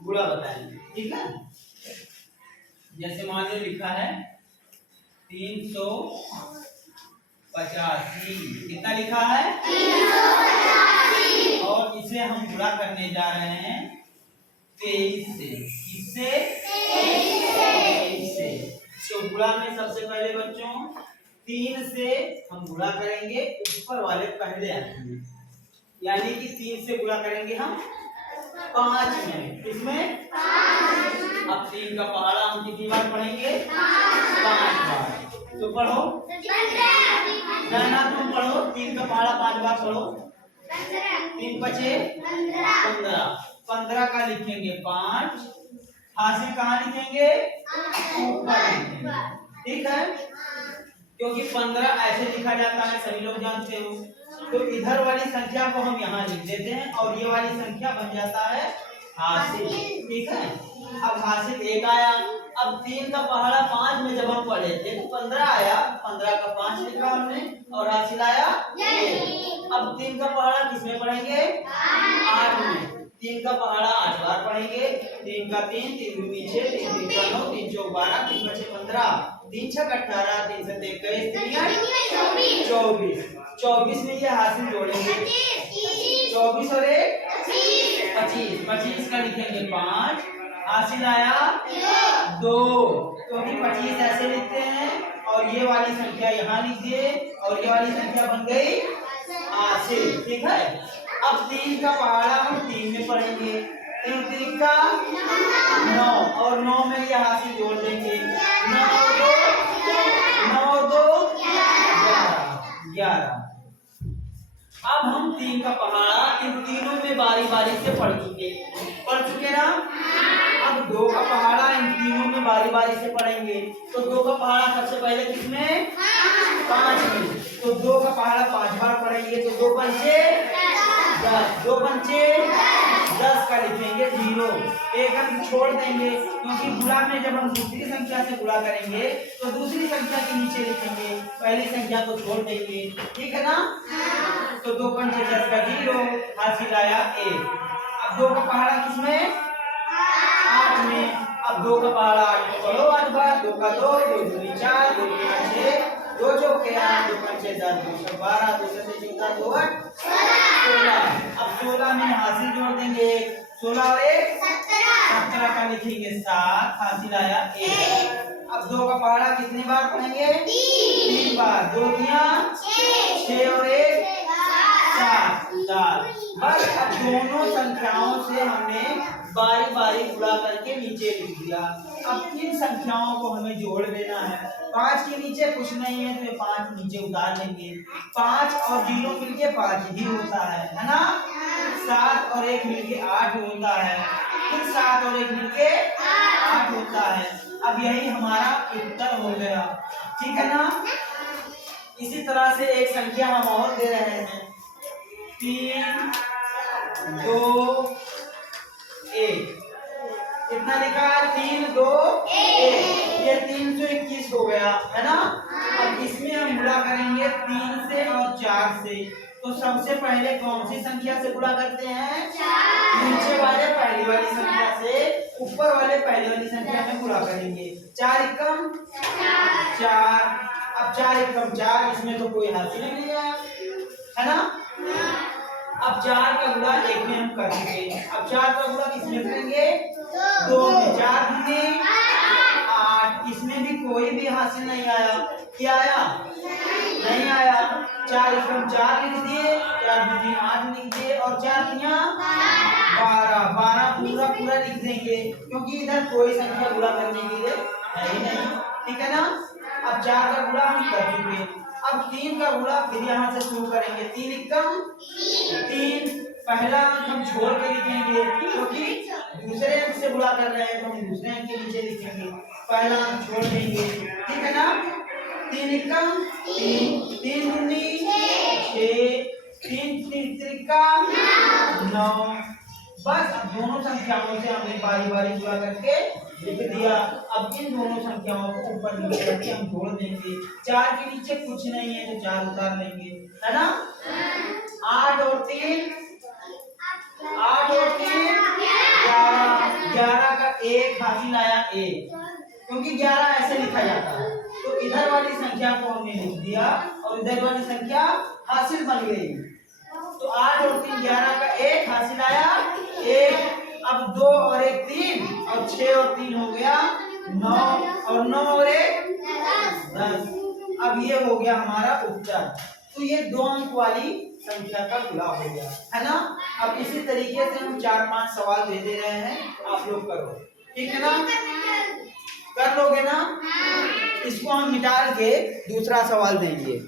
गुणा बताएंगे, ठीक है। जैसे मान लो लिखा है 385, कितना लिखा है 385, और इसे हम गुणा करने जा रहे हैं 23 से। किससे? 23 से। तो गुणा में सबसे पहले बच्चों 3 से हम गुणा करेंगे ऊपर वाले पहले अंक में, यानी कि 3 से गुणा करेंगे हम 5 में। किसमें? अब 3 का पहाड़ा हम कितनी बार पढ़ेंगे? 5 बार। तो पढ़ो ना तुम पढ़ो, 3 का पहाड़ा 5 बार पढ़ो। 3 बचे 15, 15 का लिखेंगे 5, हासिल कहाँ लिखेंगे? ऊपर लिखेंगे, ठीक है। क्योंकि 15 ऐसे लिखा जाता है, सभी लोग जानते हो। तो इधर वाली संख्या को हम यहाँ लिख देते हैं और ये वाली संख्या बन जाता है हासिल, ठीक है। अब हासिल 1 आया। अब 3 का पहाड़ा 5 में जब हम पढ़े थे तो 15 आया, 15 का 5 लिखा हमने और हासिल आया 1। अब 3 का पहाड़ा किसमें पढ़ेंगे? 8 में। 3 का पहाड़ा 8 बार पढ़ेंगे। 3 का 3, 3 दूनी 6, 3 3 का 9, 3 चौक 12, 3 बचे 15, 3 छक 18, 3 7 21, 24। 24 में ये हासिल जोड़ेंगे, 24 और 1 25। 25 का लिखेंगे 5, हासिल आया 2, क्योंकि 25 ऐसे लिखते हैं और ये वाली संख्या यहाँ लिखिए और ये वाली संख्या बन गई हासिल, ठीक है। अब 3 का पहाड़ा हम 3 में पढ़ेंगे, 3 3 का 9 और 9 में ये हासिल जोड़ देंगे, 9 और 2 11। अब हम 3 का पहाड़ा इन तीनों में बारी बारी से पढ़ चुके ना। अब 2 का पहाड़ा इन तीनों में बारी बारी से पढ़ेंगे। तो 2 का पहाड़ा सबसे पहले किसमें? 5 में। तो 2 का पहाड़ा 5 बार पढ़ेंगे। तो 2 पंचे 10, 2 पंचे 10 का लिखेंगे 0, एक अंक छोड़ देंगे, क्योंकि गुणा में जब हम दूसरी संख्या से गुणा करेंगे तो दूसरी संख्या के नीचे लिखेंगे, पहली संख्या को छोड़ देंगे, ठीक है ना। तो 2 पंचे 10 का 0, हासिल आया 1। अब 2 का पहाड़ा किसमें? 8 में। अब 2 का पहाड़ा 8 में पढ़ो 8 बार। 2 का 2, 2 दूनी 4, 2 दूनी 6, 2 चौके 8, 2 पंचे 10, 2 छक 12, 2 सत्ते 14, 2 8 16। अब 16 में हासिल जोड़ देंगे, 16 और 1 17 का लिखेंगे 7, हासिल आया 1। अब 2 का पहाड़ा कितनी बार पढ़ेंगे? 3 बार। 2 दिया 6 और 1 7। बस अब दोनों संख्याओं से हमने बारी बारी गुणा करके नीचे लिख दिया। अब इन संख्याओं को हमें जोड़ देना है। 5 के नीचे कुछ नहीं है तो ये 5 नीचे उतार लेंगे। 5 और 0 मिलके 5 ही होता है ना। 7 और 1 मिलके 8 होता है, फिर 7 और 1 मिलके 8 होता है। अब यही हमारा उत्तर हो गया, ठीक है ना। इसी तरह से एक संख्या हम और दे रहे हैं 3 2 1। कितना लिखा है? 3 2 1। ये 321 हो गया है ना। अब इसमें हम गुणा करेंगे 3 से और 4 से। तो सबसे पहले कौन सी संख्या से गुणा करते हैं? नीचे वाले पहली वाली संख्या से ऊपर वाले पहली वाली संख्या में गुणा करेंगे। 4 एकम 4। अब 4 एकम 4, इसमें तो कोई हासिल नहीं है ना। अब 4 का गुणा 1 में हम कर चुके। अब 4 का गुणा किसमें करेंगे? 2 में। 4 दूनी 8, इसमें भी कोई भी हासिल नहीं आया। क्या आया? नहीं आया। 4 एकम 4 लिख दिए, 4 दूनी 8 लिख दिए और 4 तिया 12। 12 पूरा पूरा लिख देंगे, क्योंकि इधर कोई संख्या गुणा करने के लिए है ही नहीं, ठीक है ना। अब 4 का गुणा हम कर चुके। अब 3 का गुणा फिर यहाँ से शुरू करेंगे। 3 एकम 3, पहला अंक हम छोड़ के लिखेंगे, क्योंकि दूसरे अंक से गुणा कर रहे हैं तो हम दूसरे अंक के नीचे लिखेंगे, पहला अंक छोड़ देंगे, ठीक है ना। 3 एकम 3, 3 दूनी 6, 3 त्रिका 9। बस अब दोनों संख्याओं से हमने बारी बारी गुणा करके लिख दिया। अब इन दोनों संख्याओं को ऊपर नीचे करके हम जोड़ देंगे। 4 के नीचे कुछ नहीं है तो 4 उतार लेंगे, है ना। 8 और 3 11, 11 का 1 हासिल आया 1, क्योंकि 11 ऐसे लिखा जाता है, तो इधर वाली संख्या को हमने लिख दिया और इधर वाली संख्या हासिल बन गई। तो 8 और 3 11 का 1 हासिल आया 1। अब 2 और 1 3 और 6 और 3 हो गया 9 और 9 और 1 10। अब ये हो गया हमारा उत्तर। तो ये 2 अंक वाली संख्या का गुणा हो गया, है ना। अब इसी तरीके से हम 4-5 सवाल दे दे रहे हैं, आप लोग करो, ठीक है ना। कर लोगे ना। इसको हम मिटा के दूसरा सवाल देंगे।